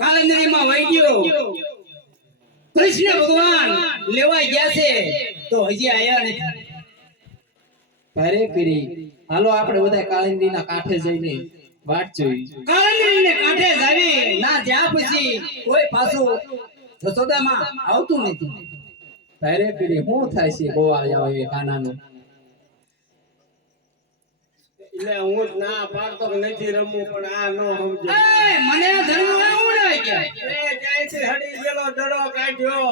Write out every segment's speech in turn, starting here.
કાલંદરીમાં વહી ગયો કૃષ્ણ ભગવાન લેવા ગયા છે તો હજી આયા નથી. અરે પીરી હાલો આપણે બધા કાળિંદીના કાંઠે જઈને વાટ જોઈ. કાલંદરીને કાંઠે જાવી ના જ્યાં પછી કોઈ પાછું જસોદામાં આવતું નથી. અરે પીરી શું થાય છે બહુ આવ્યા હોય કાનાનું. એટલે હું જ ના પાડતો કે નથી રમવું પણ આ નો સમજે. એ મને ધર્મ ઉડાઈ ગયા. એ ક્યાંયથી હડી ગયેલો દડો કાઢ્યો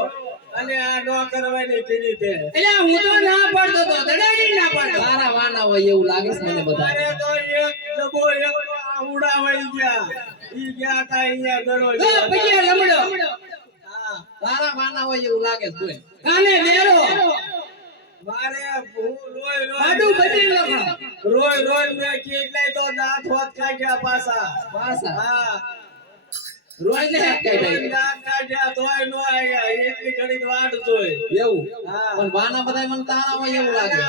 અને આ નો કરવાની કીધી તે. એટલે હું તો ના પાડતો તો દડાઈ ના પાડતો. તારા વાના હોય એવું લાગે છે મને બધા. મારે તો એક ડબ્બો એક આ ઉડાવાઈ ગયા. ઈ ગયા તા અહીંયા દડો તો પછી રમડો હા તારા વાના હોય એવું લાગે છે બોલ. કાને બેરો મારે હું રોય આડું બધી લખો. રોય મેં કેટલાય તો દાંત હોત કાઢ્યા પાછા. પાછા હા રોજ ને હેક કઈ રોય દઈ. દાંત કાઢ્યા તોય નો આવ્યા. એટલી ઘડી વાટ જોઈ. એવું હા. પણ વાના બધા મને તારા હોય એવું લાગે.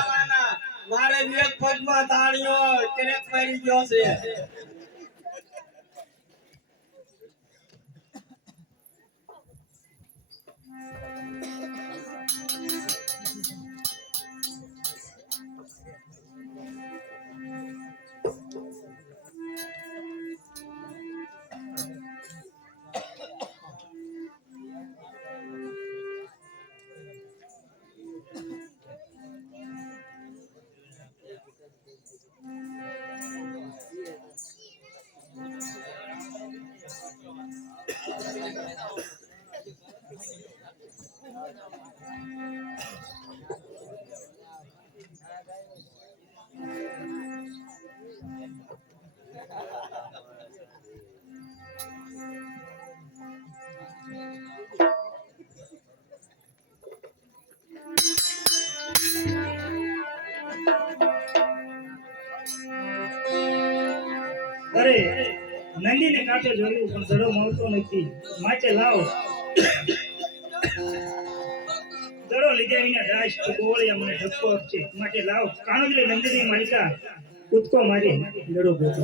મારે એક પગમાં તાળીઓ ક્રેક મારી ગયો છે. અરે નંદીને કાંઠે જોયું પણ ધડો મળતો નથી. માટે લાવો ધડો લીધા વિના રાજ ગોળિયા મને ધક્કો આપશે. માટે લાવો કાણુજરી નંદીની માલિકા કૂદકો મારી લડો ગોતો.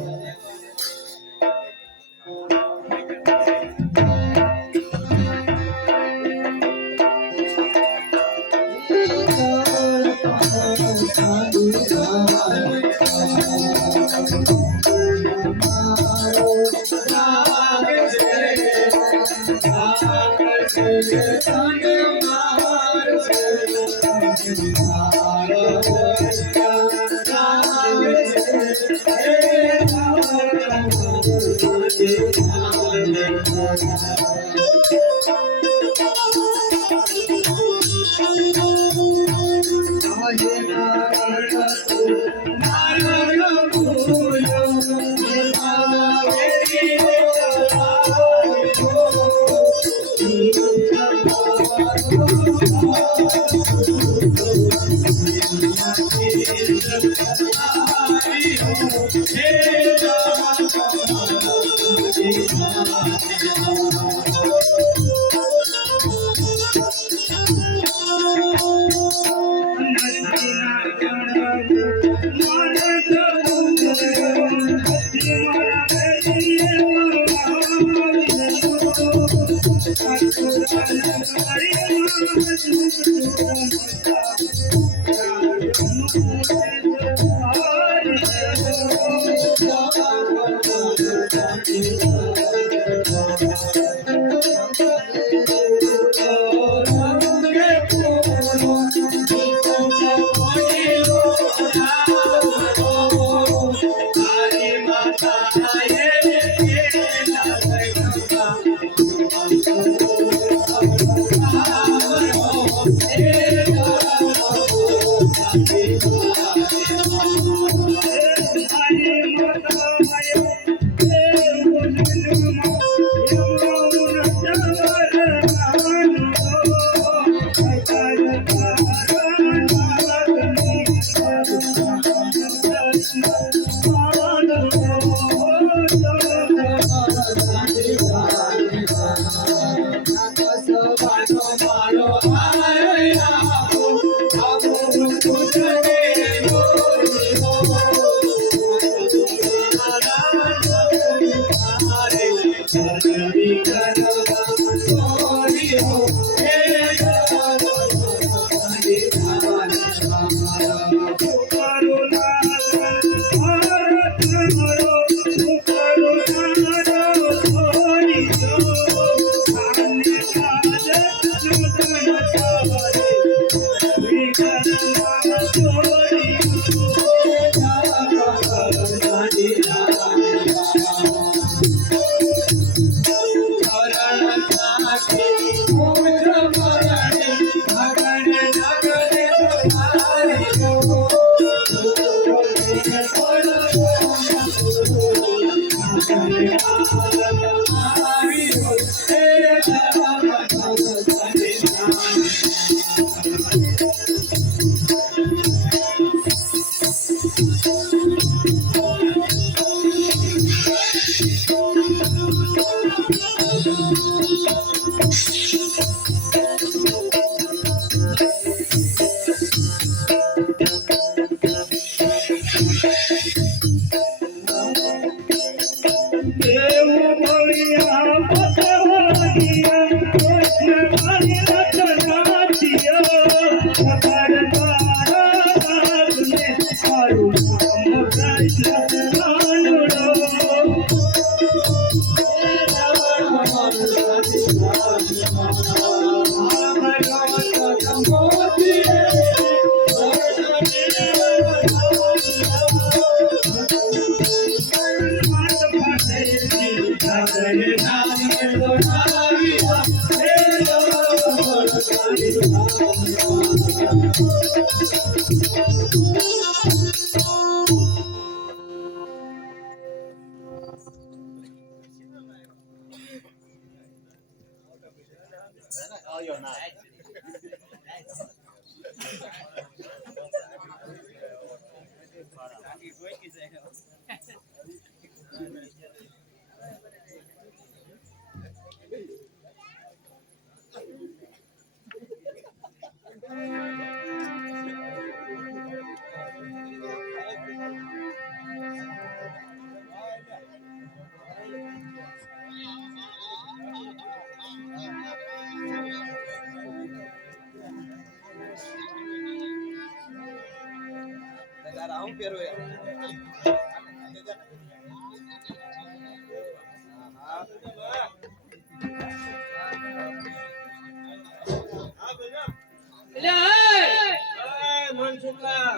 એટલે એ! મનસુખા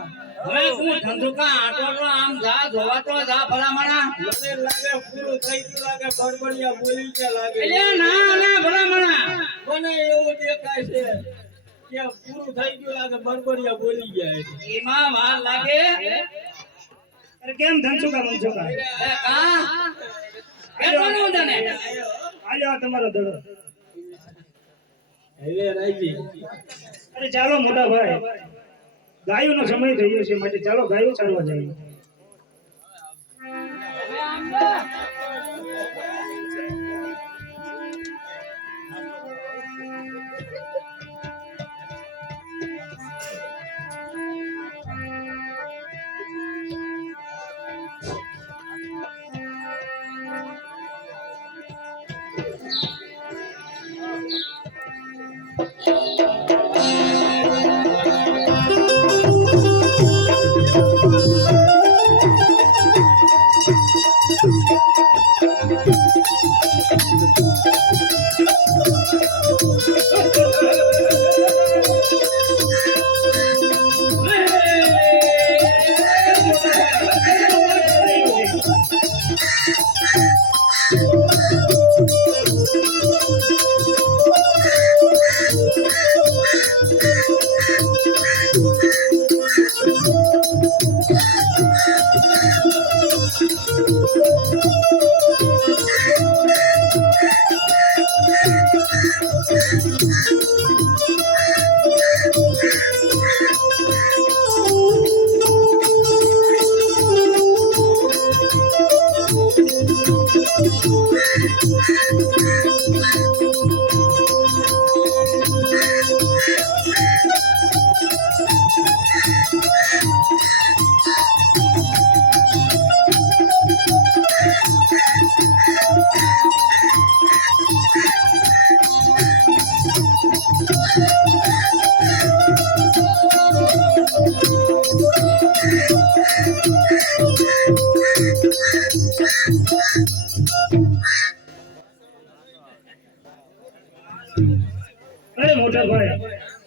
હવે હું ધંધુકા આટોલો આમ જા જોવા તો જા ભલામણા. મને લાગે પૂરું થઈ ગયું લાગે બડબડિયા બોલી ગયા લાગે એટલે ના ના ભલામણા. મને એવું દેખાય છે કે પૂરું થઈ ગયું લાગે બડબડિયા બોલી ગયા છે. એમાં વાર લાગે. અરે કેમ ધનસુકા મનસુકા એ કા કેમ કોનું તને? આજો આ તમારો દડો. હવે રાજી અરે ચાલો મોટા ભાઈ, ગાયોનો સમય થઈ ગયો છે, માટે ચાલો ગાયો ચારવા જઈએ. અરે મોટા ભાઈ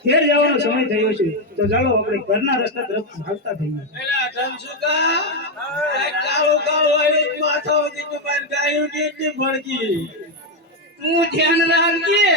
ઘેર જવાનો સમય થયો છે તો ચાલો આપણે ઘરના રસ્તા તરફ ભાગતા થઈએ એલા ધનસુકા આ કાળો કાળો આઈ માથા ઉડી તો બાર ગાયું ની ભડકી તું ધ્યાન રાખજે.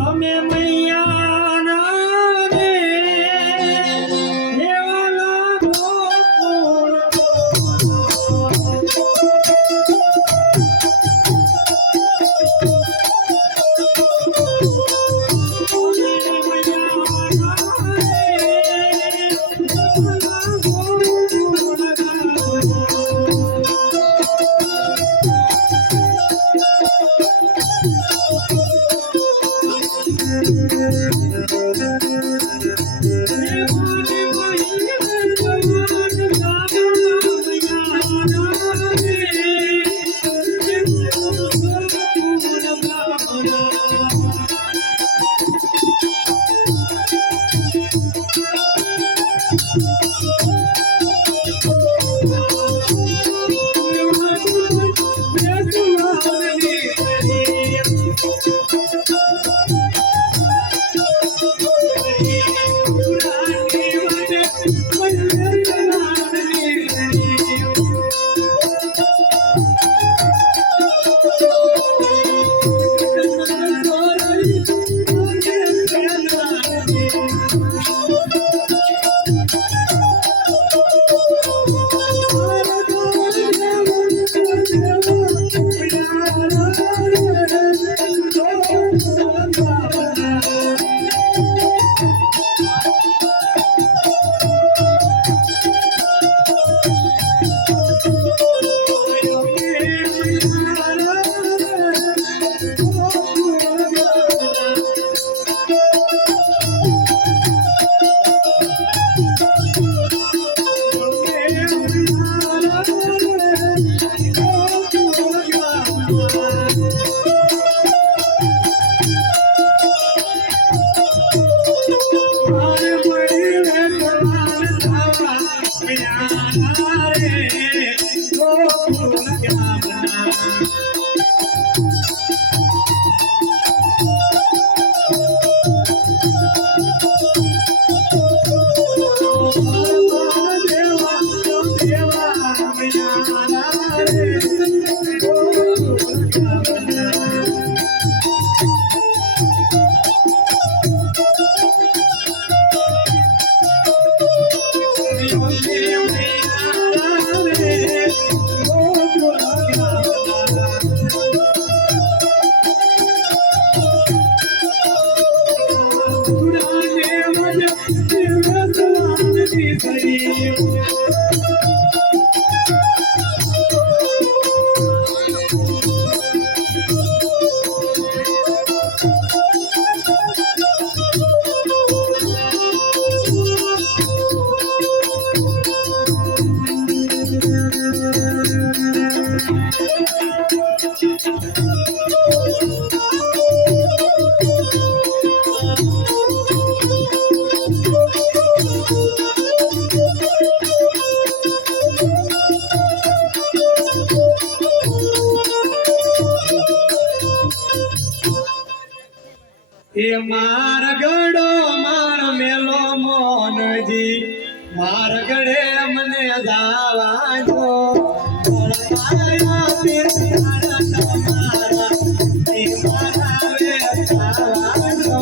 અમે મૈયાના રે દેવાલા ગોકુળ એ માર ગડો માર મેલો મોનજી માર ગડે મને જાવા જો મારા પિતારા તમારા એ મારા વે જાવા જો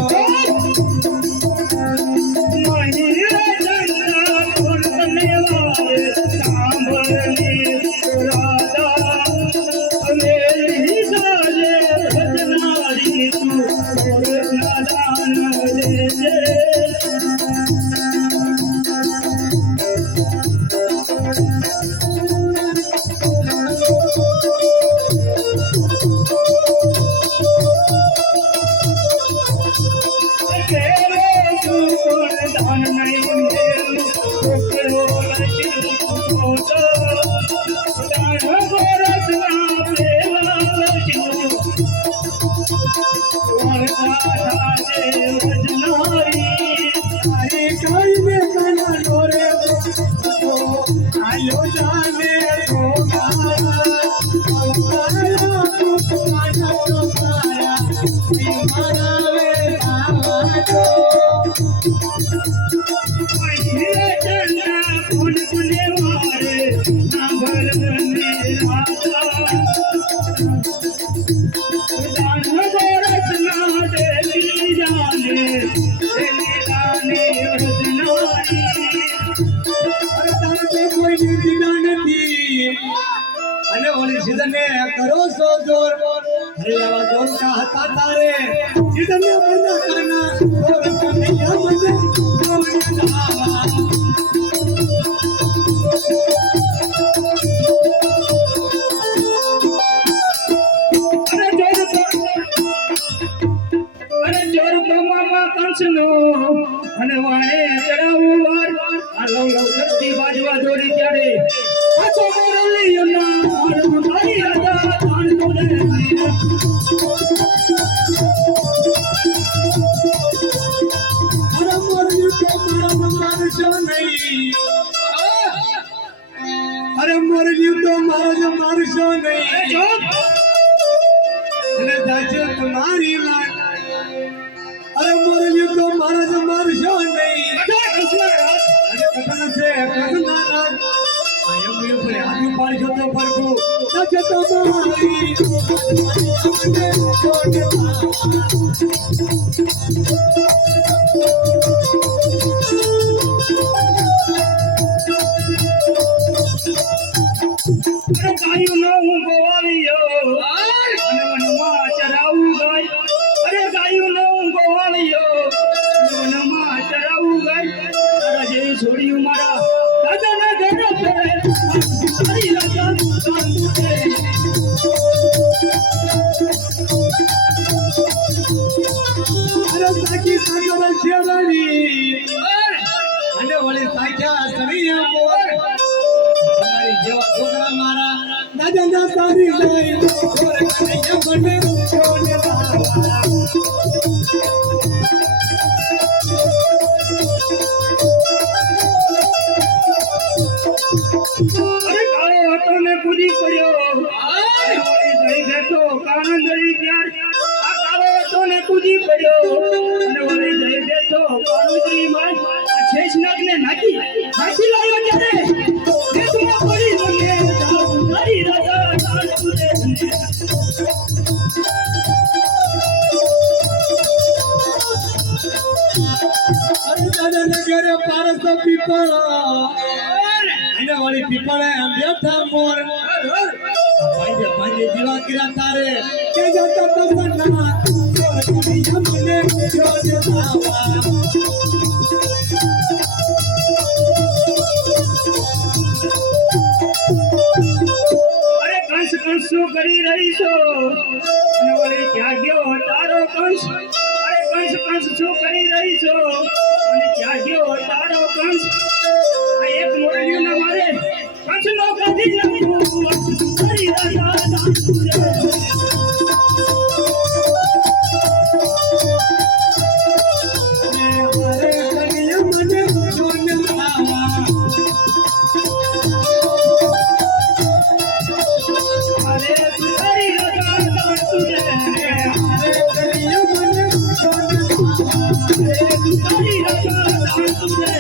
અને ઓલી સીઝન ને કરો છો જોર અરે આવા જોર કા હતા તારે સીઝન ને મના કરના જોર કા નૈયા મને અરે જોર તો મામા કંસનો અને વાણે ચડાવું વાર આ લવ લવ કરતી બાજવા દોડી ત્યારે પાછો મોરલી ના મારું તારી રાજા તાણ તોડે અરે મોરલી તો મારા મારશો નહીં અરે મોરલી તો મારા મારશો નહીં અને દાજો તમારી લાગ અરે મોરલી તો મારા મારશો નહીં અને કથન છે કથના રાજ આયમ યો પર આદુ પાડજો તો પરકો દાજો તમારી અરે ગાયું નો હું ગોવાળિયો અને વનમાં ચરાવું ગાય અરે ગાયું નો હું ગોવાળિયો અને વનમાં ચરાવું ગાય તારા જેવી છોડ્યું મારા દાદાના ઘરે ફેરે તારી રાજા તાણ તોડે અરે સાકી સાગર શેરણી અને ઓલી સાખ્યા સણિયા બોલ તમારી જેવા છોકરા મારા દાદા ના સારી જાય છોર કનૈયા બને છોને બાવા અરે કાળો હતો ને કૂદી પડ્યો અને વળી જઈ બેઠો કાનંદરી ત્યાર આ કાળો હતો ને કૂદી પડ્યો અને વળી જઈ બેઠો કાનંદરી માં આ શેષનાગ ને નાખી લાવ્યો ત્યારે દેશમાં પડી મને તારી રાજા તાણ તોડે અરે દાદા ના ઘરે પારસ પીપળા અને વળી પીપળે આમ બેઠા મોર પાંજે પાંજે જીવા કર્યા તારે કે જતા તસના છોર કનૈયા મને છોને બાવા અરે કંસ કંસ શું કરી રહી છો અને વળી ક્યાં ગયો તારો કંસ અરે કંસ કંસ શું કરી રહી છો અને ક્યાં ગયો તારો કંસ આ એક મોરલ્યું ના મારે કંસ નો કદી નાખું તારી રાજા તાણ તોડે અરે કનૈયા મને છોને બાવા અરે તારી રાજા તાણ તોડે અરે કનૈયા મને છોને બાવા તારી રાજા તાણ તોડે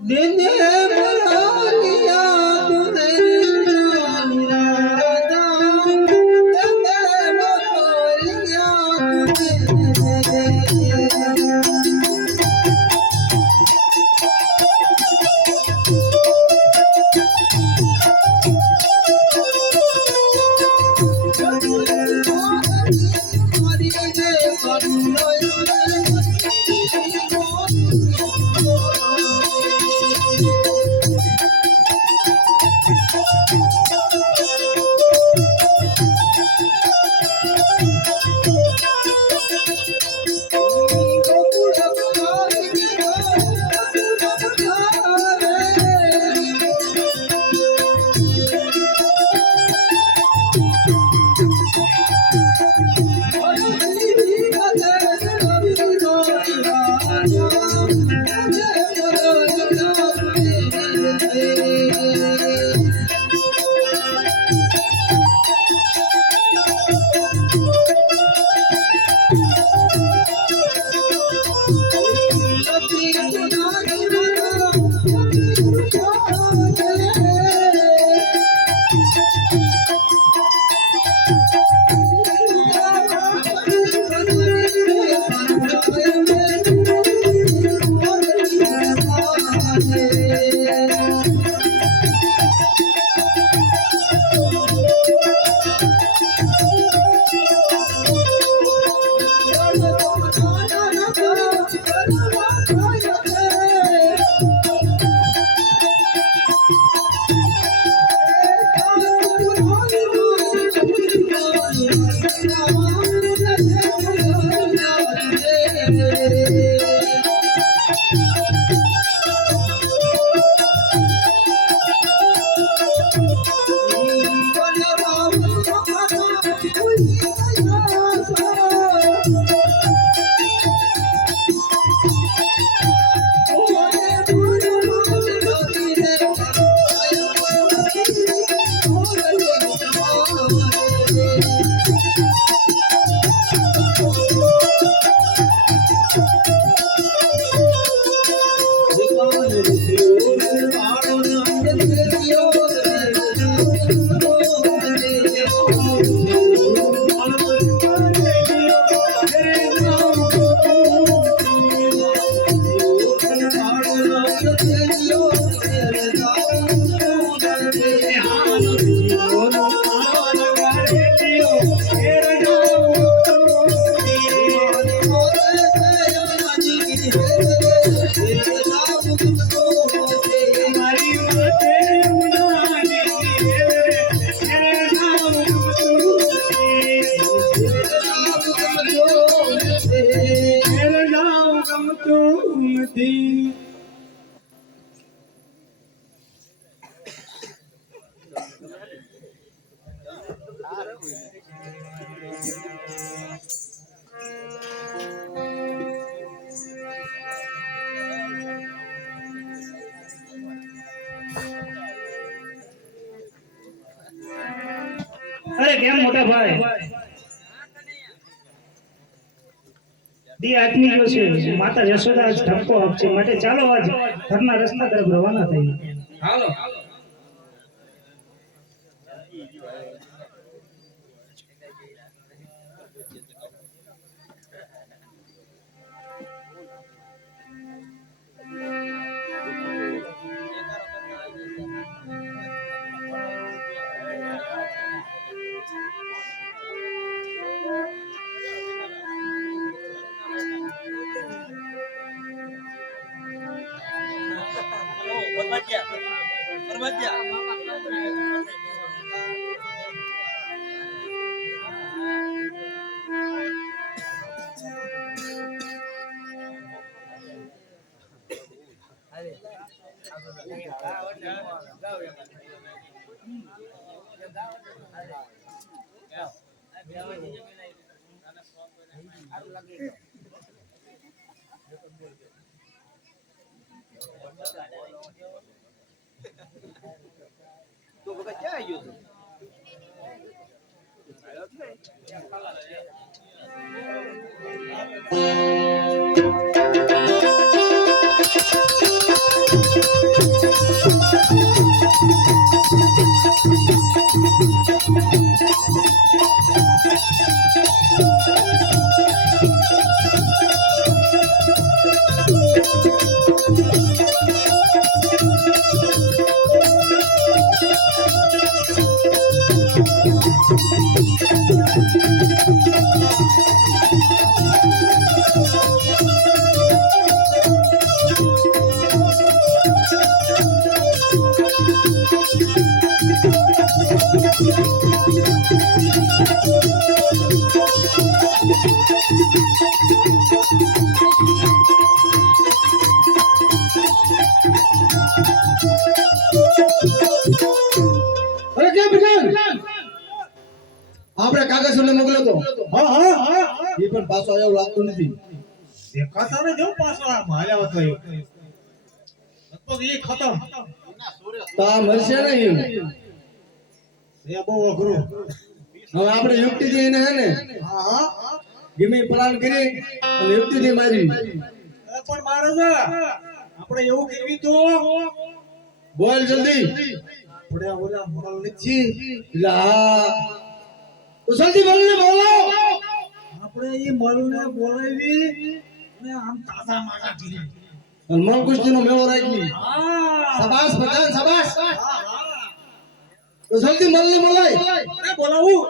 દિને બુલા લિયા તુને રાજા તને બકોલિયા તુને નથી. અરે કેમ મોટા ભાઈ દી આદમી જો છે માતા યશોદા આજ ઠપકો આપશે માટે ચાલો આજ ઘરના રસ્તા તરફ રવાના થઈએ. હાલો અરે કેમ વિકાસ આપણે કાગળ ને મોકલ્યો તો હા હા હા એ પણ પાછો આવ્યો લાગતો નથી દેખાતા ને જો પાછો આ માર્યા હતો લગભગ એ ખતમ તા મરશે નહીં એ બહુ અઘરું હવે આપણે યુક્તિથી એને હે ને હા હા ગમે પ્લાન કરી અને યુક્તિથી મારી પણ મારે છે આપણે એવું કરવી તો બોલ જલ્દી આપણે ઓલા મોરલ નથી લા તો જલ્દી બોલીને બોલો. આપણે એ મળને બોલાવી અને આમ તાજા માટા કરી. અને મન કુસ્તીનો મેળો રાખી. હા શાબાશ બધાને શાબાશ. તો જલ્દી મળને બોલાય. અરે બોલાવું.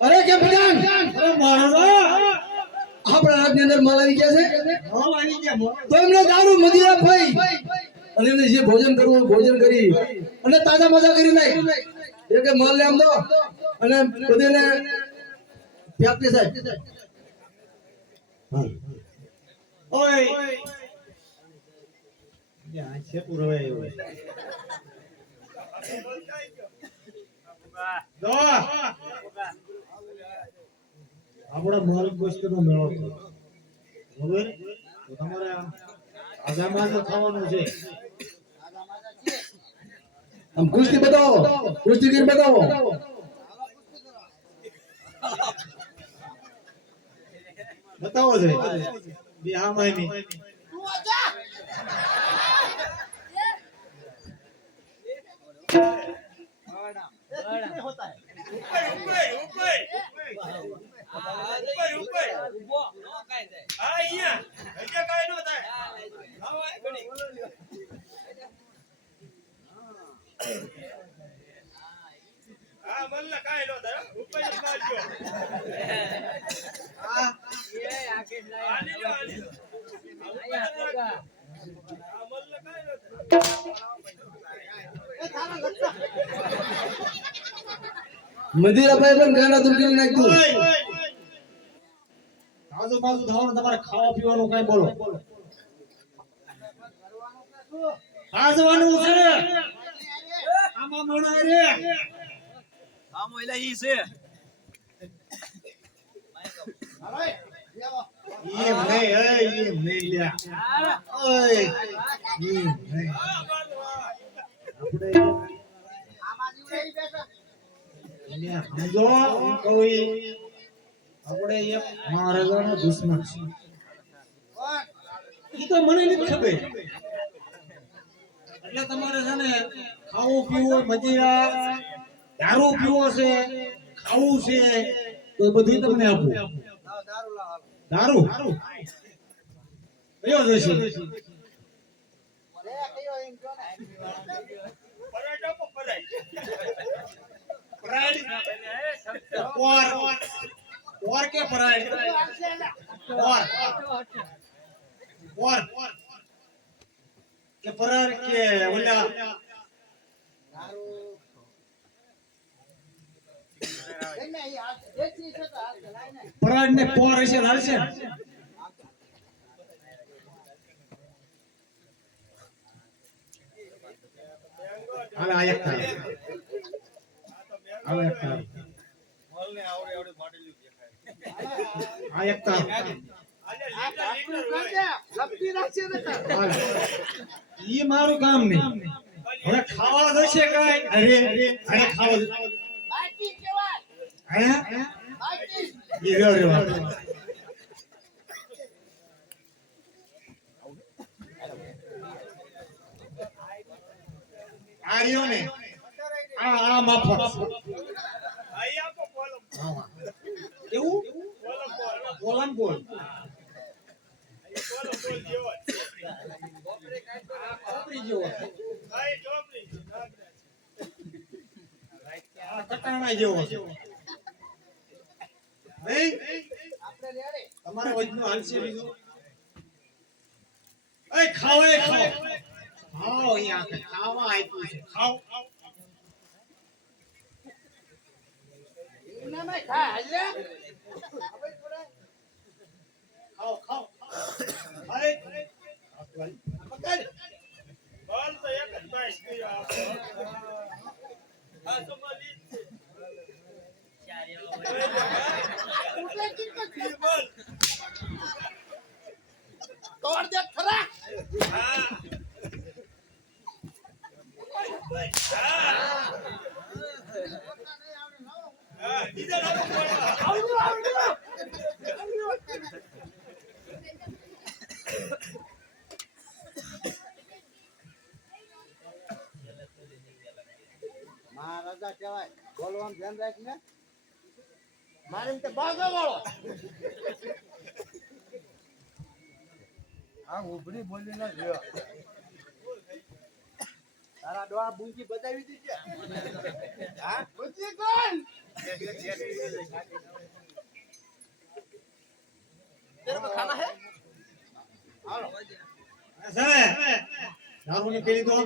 અરે કે પ્રધાન, અરે મહારાજા આપણા રાજની અંદર માલ આવી ગયા છે. હા આવી ગયા. તો એમને દારૂ મદિરા પી અને એમને જે ભોજન કરવું હોય ભોજન કરી અને તાજા મજા કરી નાખ. એ કે માલ લે આમ દો અને બધેને પ્યાકને સાહેબ. ઓય યા છે પૂરો આવ્યો. દો આપણા મહારાજ ગોષ્ઠીનો મેળો છે. બરોબર તો તમારે આગામાં તો ખાવાનું છે. આમ કુસ્તી બતાવો, કુસ્તીગીર બતાવો. બતાવો છે બે હા માયની. મદિરા ભાઈ પણ ગાના દૂર કરી નાખ્યું. આજુબાજુ થવાનું તમારે ખાવા પીવાનું કઈ બોલો. આજવાનું છે આમાં મોણા રે આમ ઓલા ઈ છે ઈ મે ઈ મે લ્યા ઓય ઈ મે આપણે આમાં જીવડાઈ બેઠા એને સમજો કોઈ આપણે એક મહારાજાનો દુશ્મન છે. ઈ તો મને નથી ખબર. એટલે તમારે છે ને ખાવું પીવું મજીરા દારૂ પીવો છે ખાવું છે તો બધું તમને આપું. દારૂ કયો જોઈશે? ઓર કે પરાય ઓર કે પરાર કે ઓલા પરાડ ને પોર હશે હાલશે. હાલે આ એક થાય હાલે એક થાય મોલને આવડે આવડે માટેલું દેખાય. આ એક થાય ઈ મારું કામ નહીં. હવે ખાવા જોઈશે કાઈ? અરે અરે ખાવા બાકી કેવાય. હે ઈ રેવા આ રહ્યો ને આ માફક આઈ આપો બોલો એવું બોલો બોલમ બોલ બોલો જેવો કોપરી જેવો આઈ ચોપડી આ કટાણા જેવો છે નહીં તમારે વજનો હાલશે બીજું એ ખાઓ ખાઓ અહીંયા ખાવા આપ્યું છે ખાઓ ખાઓ ખાઓ અરે પકડ બોલ તો એક જ બાઈસ કર્યો આ તો મારી બોલ તોડ દે ખરા હા બીજા નામ મહારાજા કહેવાય બોલવાનું ધ્યાન રાખ ને મારે એમ કે બાગો વાળો હા ઉભરી બોલી ના ગયો તારા ડોળા બુંકી બતાવી દીધી હા બુંકી કોણ તેરે કો ખાના હે હાલો સરે દારૂ ને પી લીધો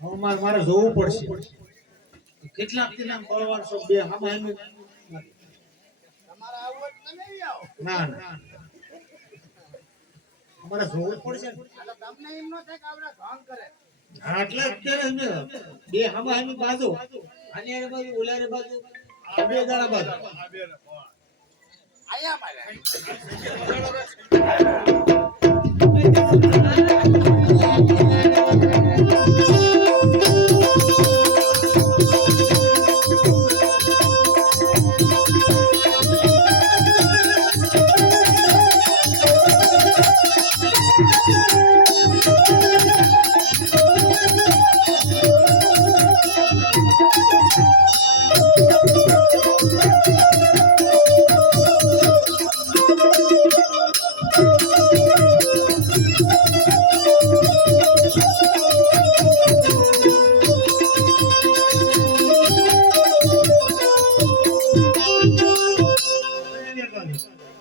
હવે મારે જોવું પડશે કેટલા બળવાન છો બે હામે હામે તમારા આવું હોય તો તમે આવી આવો ના ના અમારે જોવું જ પડશે ને. એટલે તમને એમ ન થાય કે આવડા ભાંગ કરે હા, એટલે અત્યારે ને બે હામે હામે બાજુ આની આરે બાજુ ઓલારે બાજુ આ બે દાડા બાજુ આયા મારે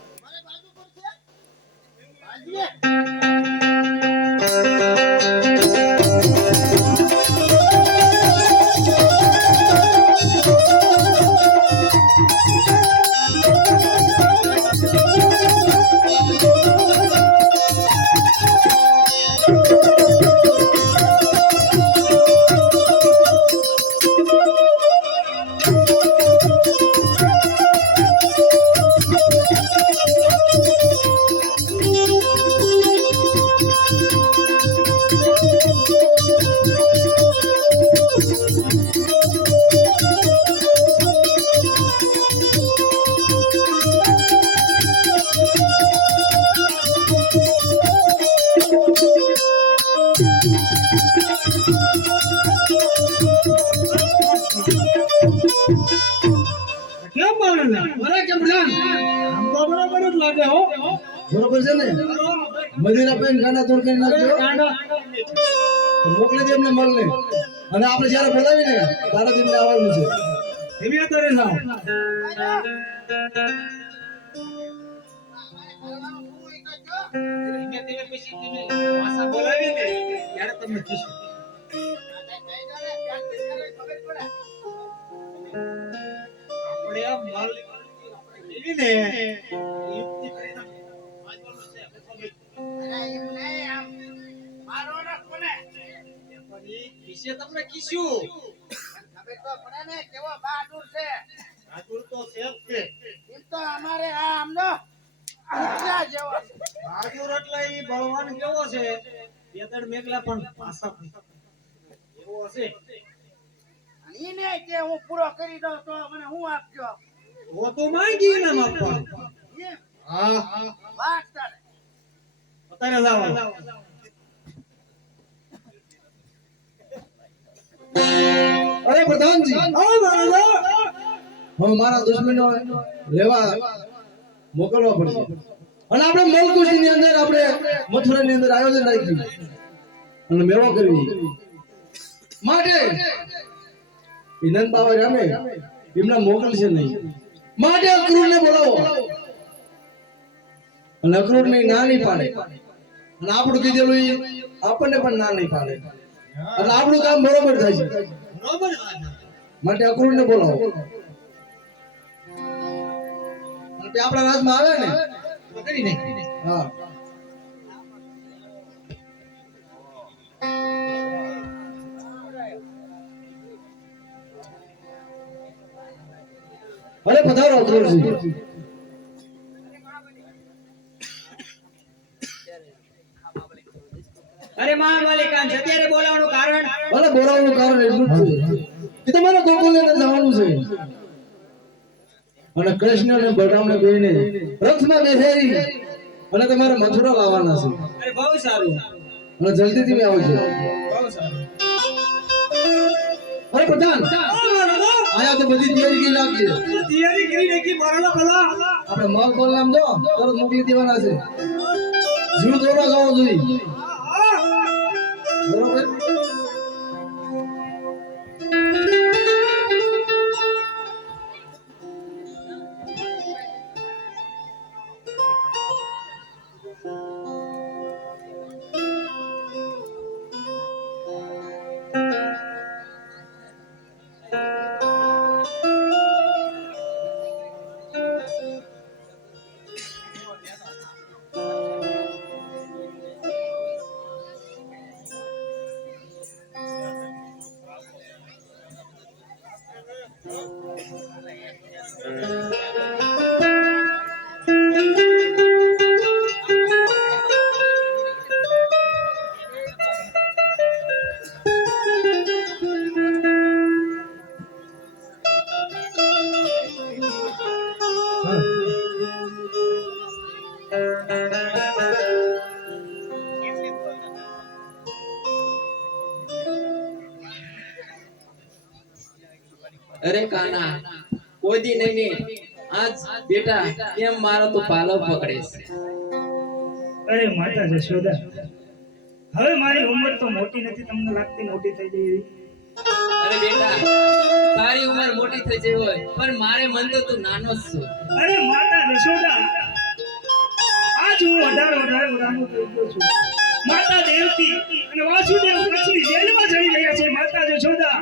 મારે બાજુ પર છે બાજુ કેમ માણસ અરે કેમ પ્લાન આમ તો બરાબર જ લાગે હો બરોબર છે ને મદિરા પેન ગાના તોડ કરી નાખજો કાંડા તો મોકલી દે એમને મળને અને આપણે જ્યારે બોલાવીને તારા દિનને આવવાનું છે ધીમે તરે જાઓ ધીમે ધીમે પછી તમે ભાષા બોલાવી ને ત્યારે તમને કીશું આપણે આ માલ એવી ને યુક્તિ કરીને આજવાનું છે પણ એ વિશે તમને કીશું બહાદુર તો છે જ તે બહાદુર એટલે ઈ બળવાન કેવો છે બે ત્રણ મેઘલા પણ પાછા એવો હશે હું પૂરો કરી દઉં તો મને હું આપજો ઓ તો માંગી ઇનામ આપવાનું. હા વાત તારે. અત્યારે જાઓ. અરે પ્રધાનજી હવે મારા દુશ્મનો લેવા મોકલવા પડશે અને આપણે મલકુશી ની અંદર આપણે મથુરા ની અંદર આયોજન રાખ્યું અને મેળો કરવી માટે વિનંત બાબા રામે એમના મોકલશે નહીં માટે અક્રૂર ને બોલાવો અને અક્રૂર ની ના નહીં પાડે અને આપણું કીધેલું ઈ આપણને પણ ના નહીં પાડે એટલે આપણું કામ બરોબર થાય છે બરોબર વાત. માટે અક્રૂર ને બોલાવો અને તે આપણા રાજમાં આવે ને તો કરી નાખી. હા અરે પધારો અક્રૂરજી અરે મહામાલિકાન અત્યારે બોલાવવાનું કારણ અરે બોલાવવાનું કારણ એટલું જ છે કે તમારે ગોકુળને જવાનું છે અને કૃષ્ણ અને બલરામને બેને રથમાં બેસાડી અને તમારે મથુરા લાવવાના છે અરે બહુ સારું અને જલ્દીથી આવજો બહુ સારું અરે પ્રધાન આયા તો બધી તૈયારી કરી નાખજે તૈયારી કરી નાખી મારા ભલા આપણે મગ બોલ નામ દો તરત મોકલી દેવાના છે જીવ દોરા ગાવો જોઈએ બરોબર અરે કાના કોઈ દી નહીં ને આજ બેટા કેમ મારો તો પાલો પકડેશ. અરે માતા જશોદા હવે મારી ઉંમર તો મોટી નથી તમને લાગતી મોટી થઈ ગઈ એવી? અરે બેટા તારી ઉંમર મોટી થઈ જઈ હોય પણ મારે મન તો તું નાનો જ છું. અરે માતા જશોદા આજ હું વધારે ઉડાનો થઈ ગયો છું. માતા દેવકી અને વાસુદેવ કચ્છની જેલમાં જઈ રહ્યા છે. માતા જશોદા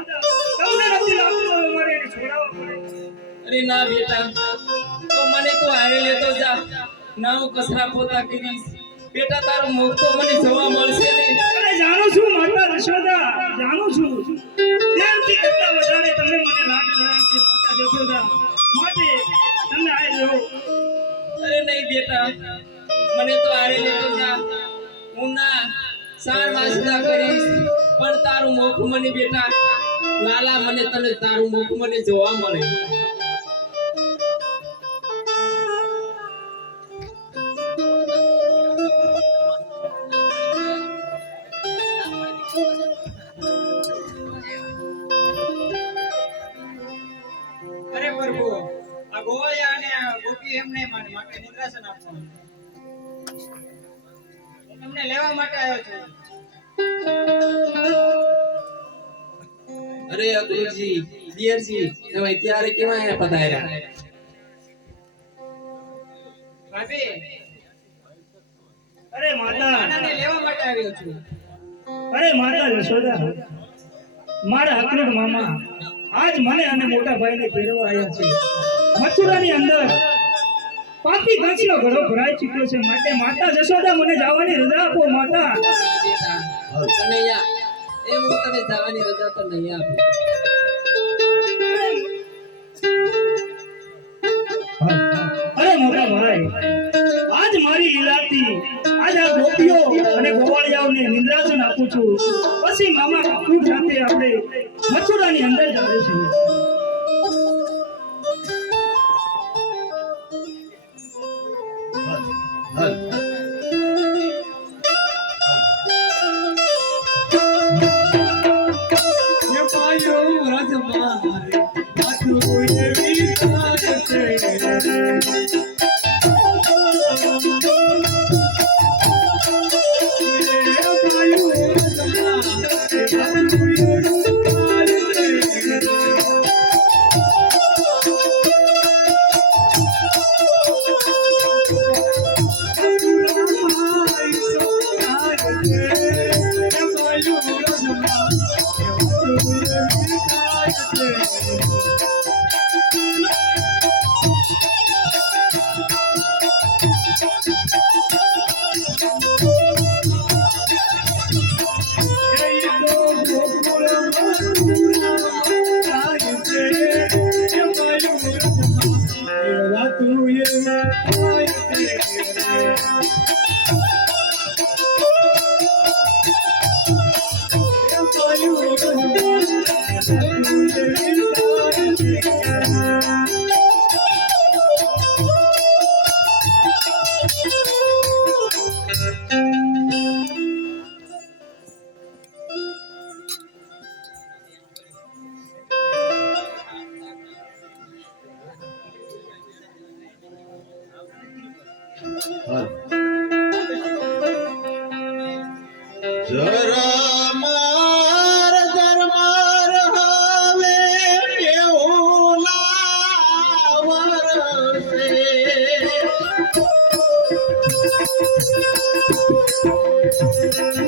તમને નથી લાગતું અમારે એને છોડાવવા પડે? અરે ના બેટા તો મને તો હારે લેતો જા ના હું કસરા પોતા કરીશ. બેટા તારું મુખ તો મને જોવા મળશે ને. અરે જાણું છું માતા જશોદા જાણું છું દેવકી કરતા વધારે તમે મને લાડ રહ્યા છે માતા જશોદા માટે તમને આ લેવો. અરે નહીં બેટા મને તો હારે લેતો જા હું ના સાર વાસના કરીશ પણ તારું મુખ મને બેટા લાલા મને તને તારું મુખ મને જોવા મળે. અરે પ્રભુ આ ગોવાળિયા અને આ ગોપી એમ નહીં માને માટે નિદ્રાસન આપવાનું. હું તમને લેવા માટે આવ્યો છું. અરે અક્રૂરજી દિયરજી તમે ત્યારે કેવા અહીંયા પધાર્યા? ભાભી અરે માતા આનાને લેવા માટે આવ્યો છું. અરે માતા જશોદા મારા અક્રૂર મામા આજ મને અને મોટા ભાઈને ફેરવા આવ્યા છે. મથુરાની અંદર પાપી કંસનો ઘડો ભરાઈ ચૂક્યો છે માટે માતા જશોદા મને જવાની રજા આપો માતા. બેટા કનૈયા એમ હું તને જવાની રજા તો નહીં આપું. અરે મોટા ભાઈ આજ મારી લીલાથી આજ આ ગોપીઓ અને ગોવાળિયાઓને નિંદ્રાસન આપું છું. પછી મામા અક્રૂર સાથે આપણે મથુરાની અંદર જઈએ છીએ. એ પાયો રાજમાં વાતું એવી થાય છે જરમાર જરમાર હવે કેવું લાવરસે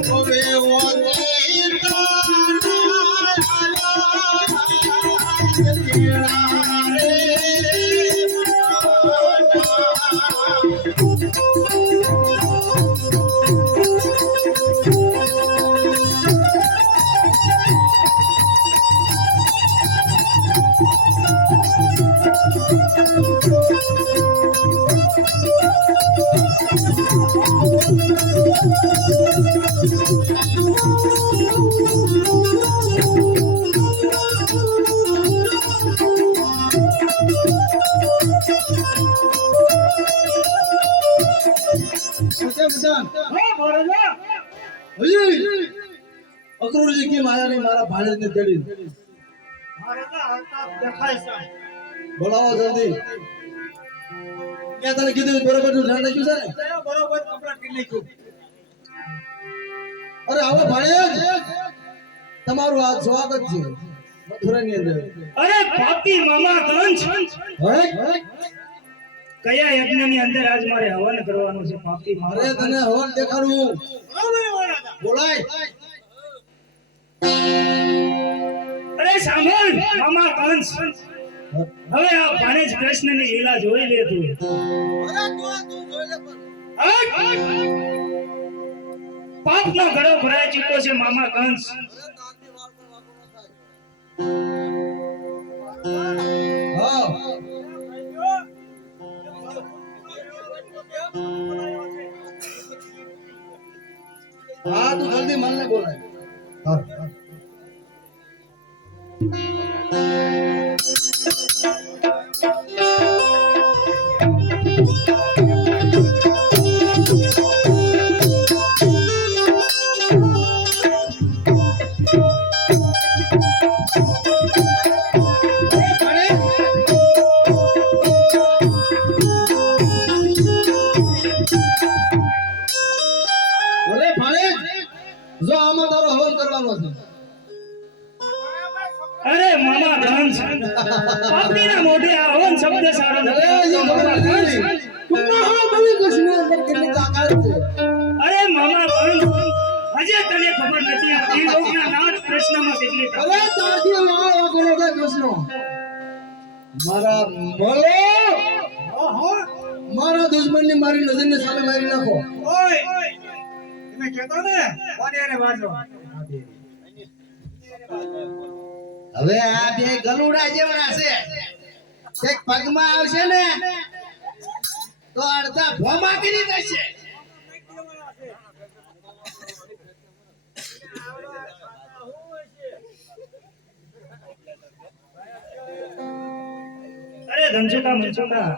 હવે ઓની અક્રૂરજી કે માયા ને મારા ભાણેજને તેડી બોલાવો જલ્દી. ક્યાં તને કીધું બરોબર નું ધ્યાન રાખ્યું છે ને? બરોબર કમ્પ્લીટ કરી નાખ્યું. અરે આવો ભાણેજ, તમારું આ સ્વાગત છે મથુરાની અંદર. અરે પાપી મામા કંસ, હે? કયા યજ્ઞની અંદર આજ મારે હવન કરવાનું છે? પાપી અરે મામા તને હવન દેખાડું. બોલાય. અરે સાંભળ મામા કંસ, હવે આ ભાણેજ કૃષ્ણની લીલા જોઈ લે તું. પાપનો ઘડો ભરાઈ ચૂક્યો છે મામા કંસ. હા હા તું જલ્દી મનને બોલાય. હા અરે ભાણેજ, જો આમાં તારો હવન કરવાનો છે. અરે મામા કંસ, પાપીના મોઢે આ હવન શબ્દ સારો અરે નથી. એ ખબર નથી. તું મહાબલી કૃષ્ણ અંદર કેટલી તાકાત છે. અરે મામા કંસ, હજે તને ખબર નથી આ ત્રિલોકના નાથ કૃષ્ણમાં કેટલી તાકાત. અરે તાજી વાળ વાગોળો છે કૃષ્ણ. મારા બોલો મારા દુશ્મનની મારી નજરની સામે મારી નાખો. ઓય તમે કહેતો ને કોને એને વાજો. હવે આ બે ગલુડા જેવડા છે એક પગમાં આવશે ને તો અડધા ભોમા કરી દેશે. અરે ધનસુકા મનસુકા,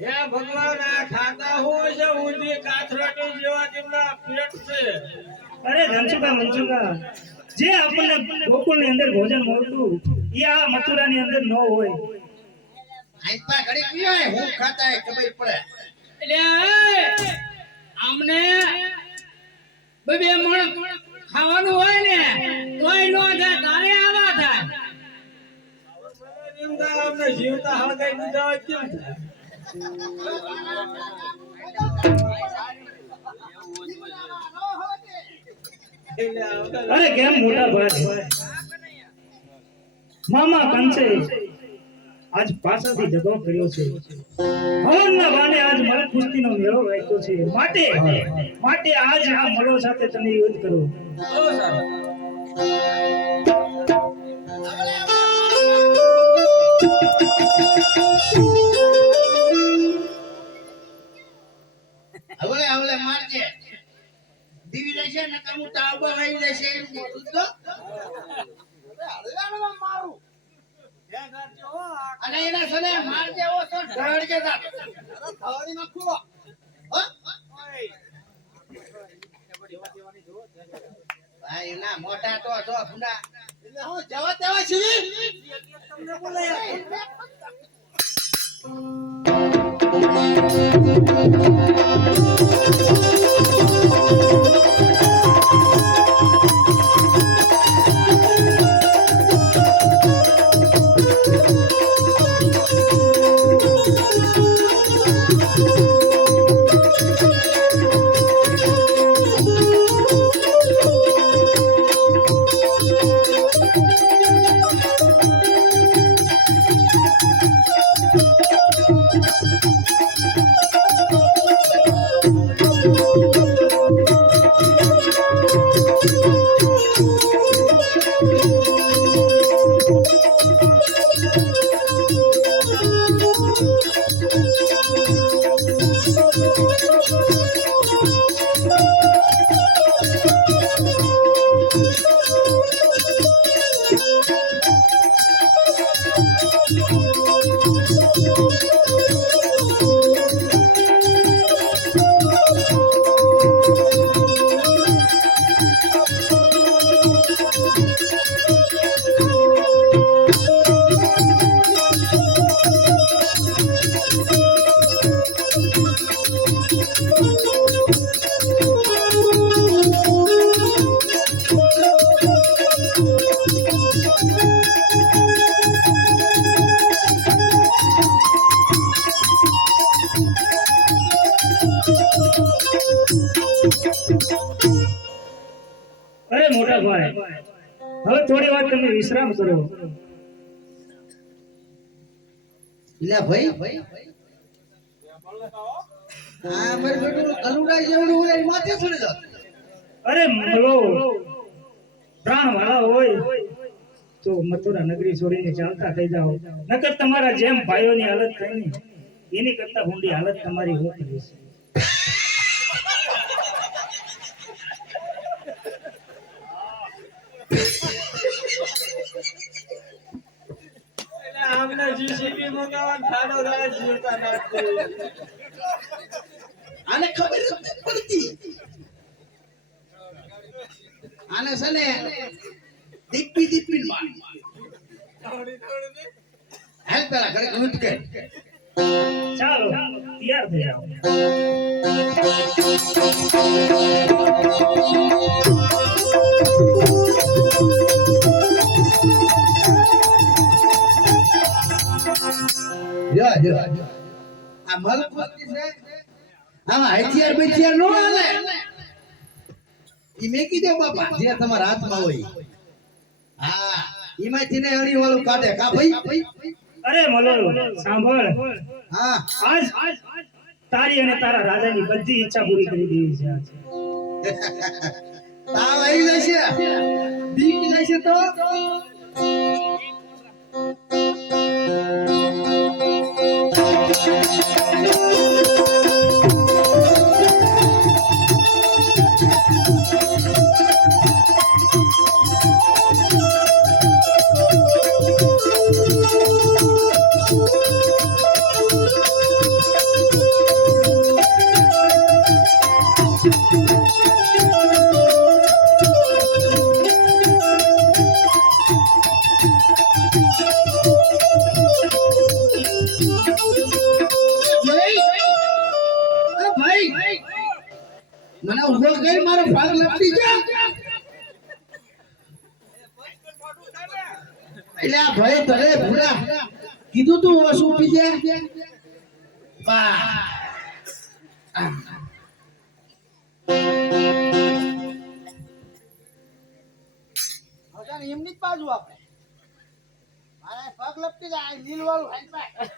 હે ભગવાન આ ખાતા હોય છે ઊંધી કાથરાટી જેવા તેમના પેટ છે. અરે ધનસુખા મનસુખા, જે આપણને ગોકુળની અંદર ભોજન મળતું એ આ મથુરાની અંદર ન હોય. આઈપા ઘડી પીવાય હું ખાતા હે ખબર પડે. એટલે અમને બે મણ ખાવાનું હોય ને તોય નો થાય, તારે આવા થાય. નિંદા અમને જીવતા હળગાઈ દીધા હોય કેમ થાય? અરે કેમ મોટા ભાઈ, મામા કંસે આજ પાછળથી દગો કર્યો છે. હવનના બાને આજ મળ કુસ્તીનો મેળો રાખ્યો છે. માટે આજ આ મળો સાથે તમે યુદ્ધ કરો. હવે હવે મારજે દીવી લેશે ને કમુ તાવબા લઈ લેશે મોટું તો હળવાણમાં મારું અને એના સને મારજે ઓ તો ઢળજે તા હવાડીમાં ખુલો ભાઈ ના મોટા તો જો ભૂંડા એટલે હું જવા તેવા છીએ તમને બોલે અરે મોટા ભાઈ, હવે થોડી વાર તમે વિશ્રામ કરો. લે ભાઈ હા મારે બેટું કરુડા જેવડું હોય એની માથે ચડી જાત અરે મલો પ્રાણ વાળા હોય તો મથુરા નગરી છોડીને ચાલતા થઈ જાઓ, નકર તમારા જેમ ભાઈઓની હાલત થઈ ને એની કરતા ઊંડી હાલત તમારી હોતી રહેશે. આમને જીસીબી મંગાવવાનો ખાડો રાજ જીવતા નથી. આને ખબર જ નથી પડતી આને છે ને દીપી માર હેલ પેલા ઘરે ઘૂંટ કે ચાલો તૈયાર થઈ જાઓ. આ મલકુસ્તી છે આમાં હથિયાર બથિયાર નો હાલે ઈ મેકી દે બાપા જે તમારા હાથમાં હોય. હા ઈમાંથી ને હરી વાળું કાઢે કા ભાઈ. અરે મલો સાંભળ, હા આજ તારી અને તારા રાજાની બધી ઈચ્છા પૂરી કરી દેવી છે. તાવ આવી જશે બીક જશે તો મને ઉભો કરી મારો ભાગ લપટી જા એટલે આ ભાઈ તને ભૂરા કીધું તું ઓછું પી જાય વાહ એમની જ બાજુ આપણે મારા પગ લપટી જાય લીલ વાળું હાઈ પાય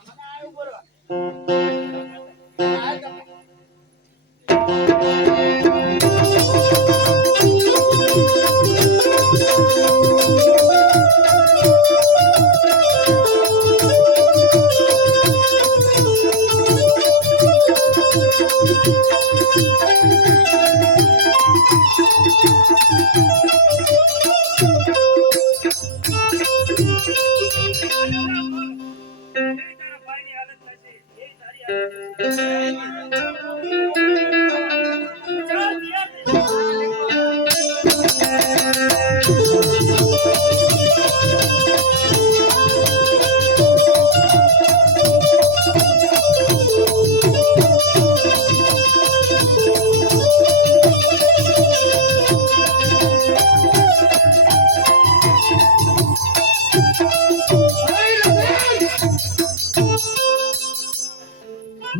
મને આવ્યું બોલવા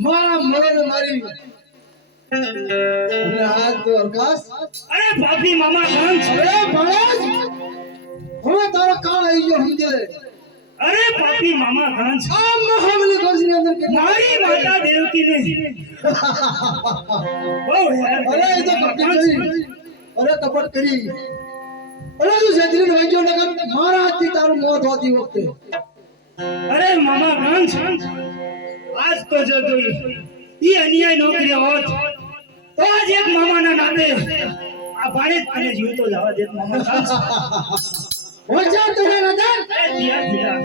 મારા મરણ મારી અને આ તો અરકાશ અરે પાપી મામા કંસ અરે ભણેજ હવે તારો કાળ આવી ગયો સમજી લે અરે પાપી મામા કંસ આ મહાબલી કંસની અંદર કે મારી માતા દેવકીને બહુ હેરાન અરે એ તો કપટ કરી અરે કપટ કરી અરે તું છેતરીને વાગ્યો નગર મારા હાથથી તારું મોત હોતી વખતે અરે મામા કંસ આજ તો જો તું ઈ અન્યાય નોકરી હોત તો આજ એક મામાના નાતે આ ભાડે જ તને જીવતો જવા દેત મામા કંસ ઓછા તને નજર એ ધીરા ધીરા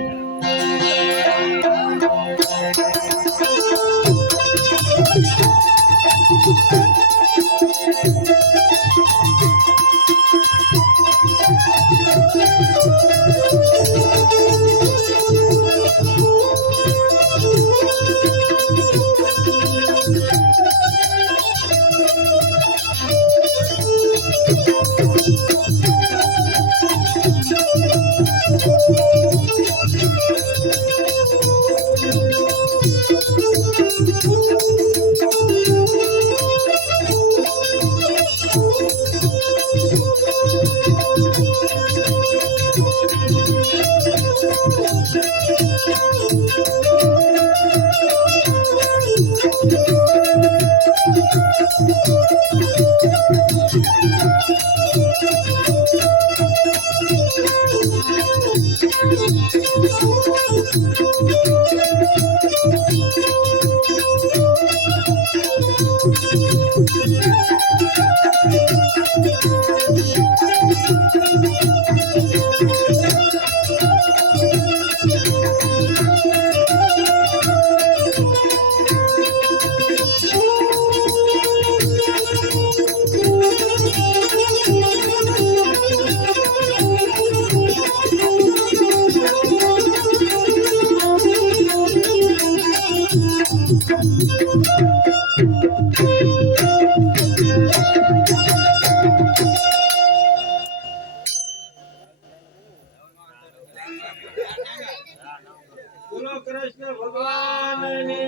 બોલો કૃષ્ણ ભગવાનની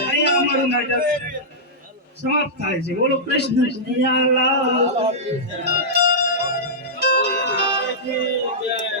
અહીંયા અમારું નાટક સમાપ્ત થાય છે બોલો કૃષ્ણ કનૈયાલાલ જય.